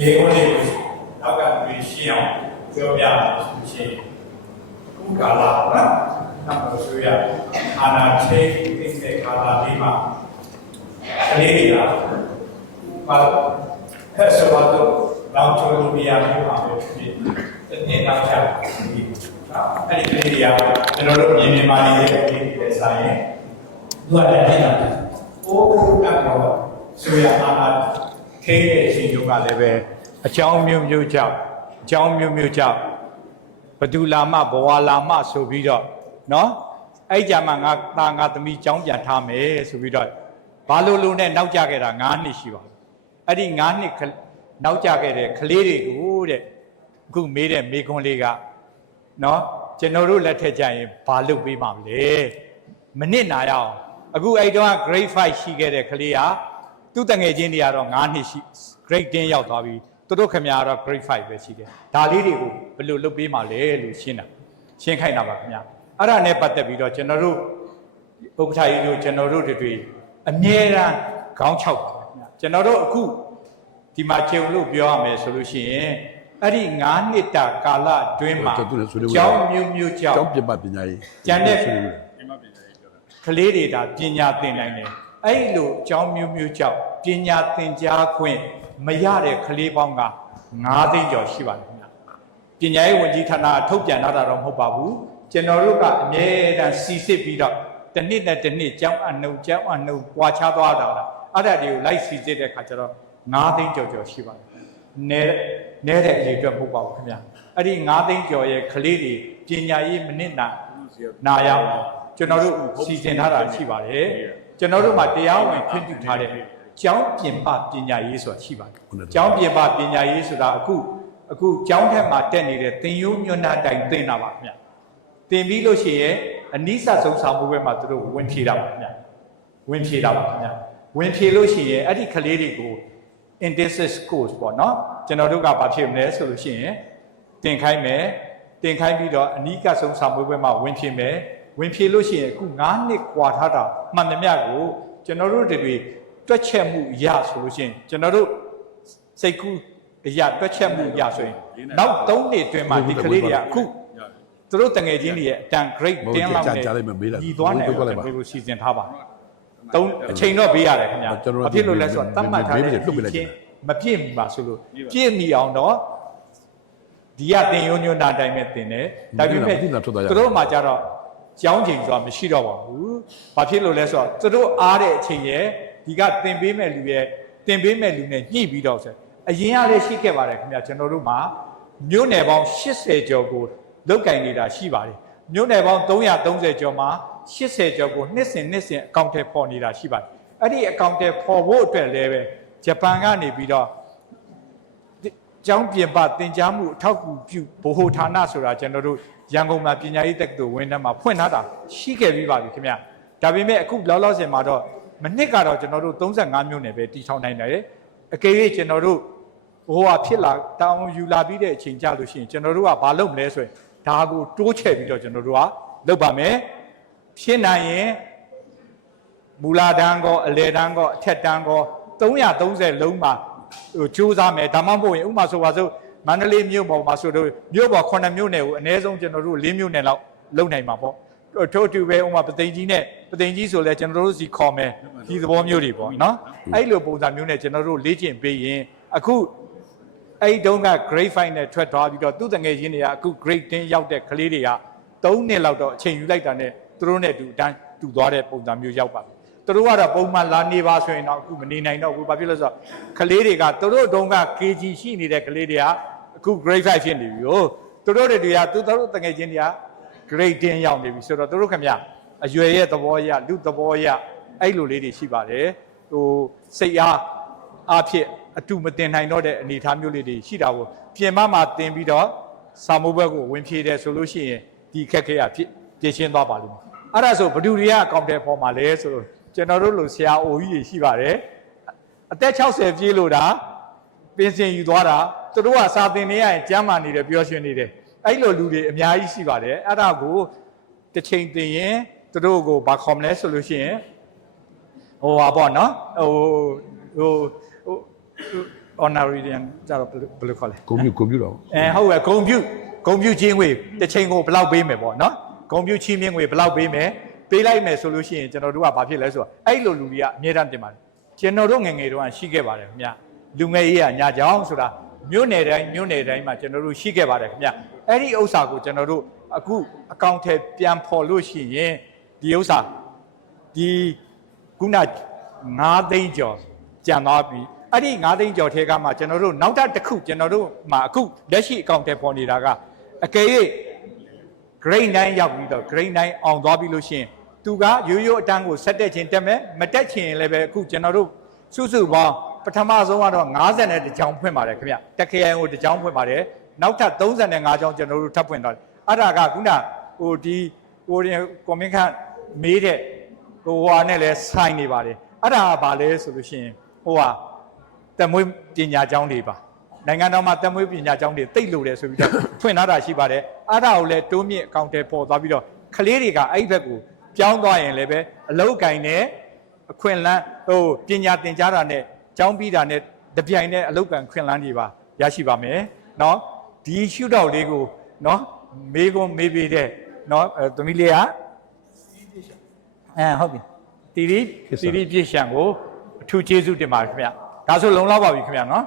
မြေခွန်းလေးနောက်ကပြီးရှင်းအောင်ပြောပြလို့ရှိရင်ခုကာလနော်နောက်ဆိုရအာနာချိတ်တဲ့ကာလလေးမှာကလေးတွေကဘာဟဲ့ဆိုတော့နောက်ချိုးလို့ပြရမျိုးပါပဲဖြစ်ဖြစ်ဒီနောက်ချပြီးအဲ့ဒီကလေးတွေကကျွန်တော်တို့မြေမာနေတဲ့ကလေးတွေဆိုင်ရင်သူကလည်းဖြစ်လာတယ်။အိုးကတော့ဆိုရအာနာခေးတဲ့အချိန်တုန်းကလည်းပဲအကြောင်းမျိုးမျိုးကြောင့်ဘဒူလာမဘဝလာမဆိုပြီးတော့နော်အဲ့ကြမှာငါသမီးကြောင်းပြန်ထားမယ်ဆိုပြီးတော့ဘာလို့နဲ့နောက်ကျခဲ့တာ9နှစ်ရှိပါဘူးအဲ့ဒီ9နှစ်နောက်ကျခဲ့တဲ့ကလေးတွေကိုတဲ့အခုမေးတဲ့မေခွန်းလေးကနော်ကျွန်တော်တို့လက်ထက်ကြရင်ဘာလုပ်ပေးမှာလဲမနစ်နာရအောင်အခုအဲ့တော့ grade 5ရှိခဲ့တဲ့ကလေးကသူ့တငယ်ချင်းတွေကတော့9နှစ်ရှိ grade 10ရောက်သွားပြီသူတို့ခင်ဗျားတော့ grade 5ပဲရှိတယ်ဒါလေးတွေကိုဘယ်လိုလုပ်ပေးမှာလဲလို့ရှင်းခိုင်းတာပါခင်ဗျာအဲ့ဒါနဲ့ပတ်သက်ပြီးတော့ကျွန်တော်တို့ဥက္ကဋ္ဌကြီးတို့ကျွန်တော်တို့တွေအမြဲတမ်းခေါင်းခြောက်ပါခင်ဗျာကျွန်တော်တို့အခုဒီမှာခြေုံလို့ပြောရမယ်ဆိုလို့ရှိရင်အဲ့ဒီ9နှစ်တာကာလအတွင်းမှာကျောင်းမျိုးကျောင်းပြပပညာရေးကျန်တဲ့ကလေးတွေဒါပညာသင်နိုင်တယ်အဲ့လိုကျောင်းမျိုးကျောင်းပညာသင်ကြားခွင့်မရတဲ့ကလေးပေါင်းက9သိန်းကျော်ရှိပါတယ်ခင်ဗျာပညာရေးဝန်ကြီးဌာနထုတ်ပြန်လာတာတော့မဟုတ်ပါဘူးကျွန်တော်တို့ကအမြဲတမ်းစီစစ်ပြီးတော့တစ်နှစ်နဲ့တစ်နှစ်ကျောင်းအနှုတ်ပွာချသွားတာလားအဲ့ဒါတွေကိုလိုက်စီစစ်တဲ့အခါကျတော့9သိန်းကျော်ရှိပါတယ်နဲတဲ့အရေးအတွက်မဟုတ်ပါဘူးခင်ဗျာအဲ့ဒီ9သိန်းကျော်ရဲ့ကလေးတွေပညာရေးမနစ်နာရအောင်ကျွန်တော်တို့စီစဉ်ထားတာရှိပါတယ်ကျွန်တော်တို့မှာတရားဝင်ခွင့်ပြုထားတဲ့ကျောင်းပြင်ပပညာရေးဆိုတာရှိပါတယ်ကျောင်းပြင်ပပညာရေးဆိုတာအခုကျောင်းထက်မှာတက်နေတဲ့သင်ရိုးညွှန်းတိုင်သင်တာပါခင်ဗျသင်ပြီးလို့ရှိရင်အနိစ္စဆုံးဆောင်မှုဘက်မှာသူတို့ဝင်ဖြေတာပါခင်ဗျဝင်ဖြေလို့ရှိရင်အဲ့ဒီကလေးတွေကို intensive course ပေါ့နော်ကျွန်တော်တို့ကဘာဖြစ်မလဲဆိုလို့ရှိရင်သင်ခိုင်းပြီးတော့အနိစ္စဆုံးဆောင်မှုဘက်မှာဝင်ဖြေလို့ရှိရင်အခု9နှစ်ကွာထားတာမှန်သမျှကိုကျွန်တော်တို့တွေတွက်ချက်မှုရဆိုလို့ရှိရင်ကျွန်တော်တို့စိတ်ကူးအရာတွက်ချက်မှုရဆိုရင်နောက်3နှစ်အတွင်းမှာဒီကလေးတွေကအခုသူတို့တငယ်ချင်းတွေရဲ့အတန် grade 10လောက်နဲ့ညီသွားတယ်ဘယ်လိုစီစဉ်ထားပါအချိန်တော့ပေးရတယ်ခင်ဗျာအဖြစ်လို့လဲဆိုတော့တတ်မှတ်ထားတဲ့ချင်းမပြည့်မီပါဆိုလို့ပြည့်မီအောင်တော့ဒီကသင်ရိုးညွှန်းတာတိုင်းပဲသင်တယ်ဒါပေမဲ့သူတို့မှကြတော့ကျောင်းချိန်ဆိုတာမရှိတော့ပါဘူးဘာဖြစ်လို့လဲဆိုတော့သူတို့အားတဲ့အချိန်ရဲ့ဒီကသင်ပေးမဲ့လူနဲ့ညှိပြီးတော့ဆိုအရင်ကလည်းရှိခဲ့ပါတယ်ခင်ဗျာကျွန်တော်တို့မှာမြို့နယ်ပေါင်း80ကျော်ကိုလုတ်ကင်နေတာရှိပါတယ်မြို့နယ်ပေါင်း330ကျော်မှာ80ကျော်ကိုနှစ်စဉ်အကောင့်ထဲပေါ်နေတာရှိပါတယ်အဲ့ဒီအကောင့်ထဲပေါ်ဖို့အတွက်လည်းပဲဂျပန်ကနေပြီးတော့ကျောင်းပြင်ပသင်ကြားမှုအထောက်အကူပြုဗဟိုဌာနဆိုတာကျွန်တော်တို့ရန်ကုန်မှာပညာရေးတက္ကသိုလ်ဝင်းထဲမှာဖွင့်ထားတာရှိခဲ့ပြီးပါပြီခင်ဗျဒါပေမဲ့အခုလောလောဆယ်မှာတော့မနစ်ကတော့ကျွန်တော်တို့35မြို့နယ်ပဲတည်ထောင်နိုင်တယ်အကယ်၍ကျွန်တော်တို့ဟိုဟာဖြစ်လာတောင်းယူလာပြီးတဲ့အချိန်ကြလို့ရှိရင်ကျွန်တော်တို့ကဘာလုပ်မလဲဆိုရင်ဒါကိုတိုးချဲ့ပြီးတော့ကျွန်တော်တို့ကလုပ်ပါမယ်ဖြစ်နိုင်ရင်မူလာတန်းကောအလယ်တန်းကောအထက်တန်းကော330လုံးမှာစူးစမ်းမယ်ဒါမှမဟုတ်ရင်ဥပမာဆိုပါစို့မန္တလေးမြို့ပေါ်မှာဆိုတော့မြို့ပေါ်9မြို့နယ်ကိုအနည်းဆုံးကျွန်တော်တို့4မြို့နယ်လောက်လုံနိုင်မှာပေါ့ထို့တူပဲဥပမာပသိမ်ကြီးဆိုလဲကျွန်တော်တို့စီခေါ်မယ်ဒီသဘောမျိုးတွေပေါ့နော်အဲ့လိုပုံစံမျိုးနဲ့ကျွန်တော်တို့လေ့ကျင့်ပေးရင်အခုအဲ့တုန်းက grade 5နဲ့ထွက်သွားပြီးတော့သူ့တငယ်ချင်းတွေကအခု grade 10ရောက်တဲ့ကလေးတွေက3နှစ်လောက်တော့အချိန်ယူလိုက်တာနဲ့သူတို့နဲ့တူသွားတဲ့ပုံစံမျိုးရောက်ပါပြီသူတို့ကတော့ပုံမှန်လာနေပါဆိုရင်တော့အခုမနေနိုင်တော့ဘူးဘာဖြစ်လို့ဆိုတော့ကလေးတွေကသူတို့တုန်းက KG ရှိနေတဲ့ကလေးတွေကအခု grade 5ဖြစ်နေပြီဟိုသူတို့တွေကသူတို့တငယ်ချင်းတွေက grade 10ရောက်နေပြီဆိုတော့သူတို့ခင်ဗျအရွယ်ရဲ့သဘောရလူသဘောရအဲ့လိုလေးတွေရှိပါတယ်ဟိုစိတ်အားဖြစ်အတူမတင်နိုင်တော့တဲ့အနေအထားမျိုးလေးတွေရှိတာကိုပြင်မမှာတင်ပြီးတော့စာမိုးဘက်ကိုဝင်ဖြည့်တယ်ဆိုလို့ရှိရင်ဒီခက်ခဲရဖြစ်ပြည့်ရှင်းသွားပါလိမ့်မယ်အဲ့ဒါဆိုဘယ်သူတွေကအကောင့်ထဲပေါ်မှာလဲဆိုတော့ကျွန်တော်တို့လိုဆရာအိုကြီးတွေရှိပါတယ်အသက်60ပြည့်လို့ဒါပင်စင်ယူသွားတာသူတို့ကစာသင်နေရရင်ကျမ်းမာနေတယ်ပျော်ရွှင်နေတယ်အဲ့လိုလူတွေအများကြီးရှိပါတယ်အဲ့ဒါကိုတစ်ချိန်သင်ရင်သူတို့ကိုဘာခေါ်မလဲဆိုလို့ရှိရင်ဟိုပါပေါ့နော်ဟို honorarium ကြတော့ဘယ်လိုခေါ်လဲ ဂုံပြူတော့ ဟုတ်ကဲ့ဂုံပြူချင်းငွေတစ်ချိန်ကိုဘယ်လောက်ပေးမယ်ပေါ့နော်ဂုံပြူချင်းမြင့်ငွေဘယ်လောက်ပေးမယ်ပေးလိုက်မယ်ဆိုလို့ရှိရင်ကျွန်တော်တို့ကဘာဖြစ်လဲဆိုတော့အဲ့လိုလူတွေကအမြဲတမ်းတင်ပါတယ်ကျွန်တော်တို့ငယ်ငယ်တုန်းကရှိခဲ့ပါတယ်ခင်ဗျလူငယ်ရေးကညာကြောင်းဆိုတာမြို့နယ်တိုင်းမှာကျွန်တော်တို့ရှိခဲ့ပါတယ်ခင်ဗျအဲ့ဒီဥစ္စာကိုကျွန်တော်တို့အခုအကောင့်ထဲပြန်ဖော်လို့ရှိရင်ဒီဥစ္စာဒီခုန9သိန်းကျော်ကျန်သွားပြီအဲ့ဒီ9သိန်းကျော်ထဲကမှကျွန်တော်တို့နောက်တစ်ခုကျွန်တော်တို့မှာအခုလက်ရှိအကောင့်ထဲပေါ်နေတာကအကယ်၍ grade 9ရောက်ပြီးတော့ grade 9အောင်သွားပြီလို့ရှိရင်သူကရိုးအတန်းကိုဆက်တက်ခြင်းတက်မယ်မတက်ချင်လည်းပဲအခုကျွန်တော်တို့စုပေါင်းပထမဆုံးကတော့50နဲ့တကြောင်ဖွင့်ပါတယ်ခင်ဗျတက်ခရိုင်ကိုတကြောင်ဖွင့်ပါတယ်နောက်ထပ်35ကြောင်ကျွန်တော်တို့ထပ်ဖွင့်သွားတယ်အဲ့ဒါကခုနဟိုဒီကွန်မင်းခန့်မေးတဲ့ဟိုဟာနဲ့လဲဆိုင်နေပါတယ်အဲ့ဒါကဘာလဲဆိုလို့ရှိရင်ဟိုဟာတက်မွေးပညာကျောင်းတွေပါနိုင်ငံတော်မှာတက်မွေးပညာကျောင်းတွေတိတ်လို့တယ်ဆိုပြီးတော့ဖွင့်ထားတာရှိပါတယ်အဲ့ဒါကိုလည်းတိုးမြင့်အကောင့်ထဲပေါ်သွားပြီးတော့ကလေးတွေကအဲ့ဘက်ကိုပြောင်းသွားရင်လည်းပဲအလောက်ကိုင်းနဲ့အခွင့်အလန်းဟိုပညာသင်ကြားတာနဲ့ကျောင်းပြီးတာနဲ့တပြိုင်နဲ့အလောက်ကန်ခွင့်လန်းတွေပါရရှိပါမယ်เนาะဒီရှုထောင့်လေးကိုเนาะမေးပေးတဲ့เนาะသမီးလေးကဟုတ်ပြီတီရီပြည့်ရှံကိုအထူးကျေးဇူးတင်ပါတယ်ခင်ဗျဒါဆိုလုံလောက်ပါပြီခင်ဗျเนาะ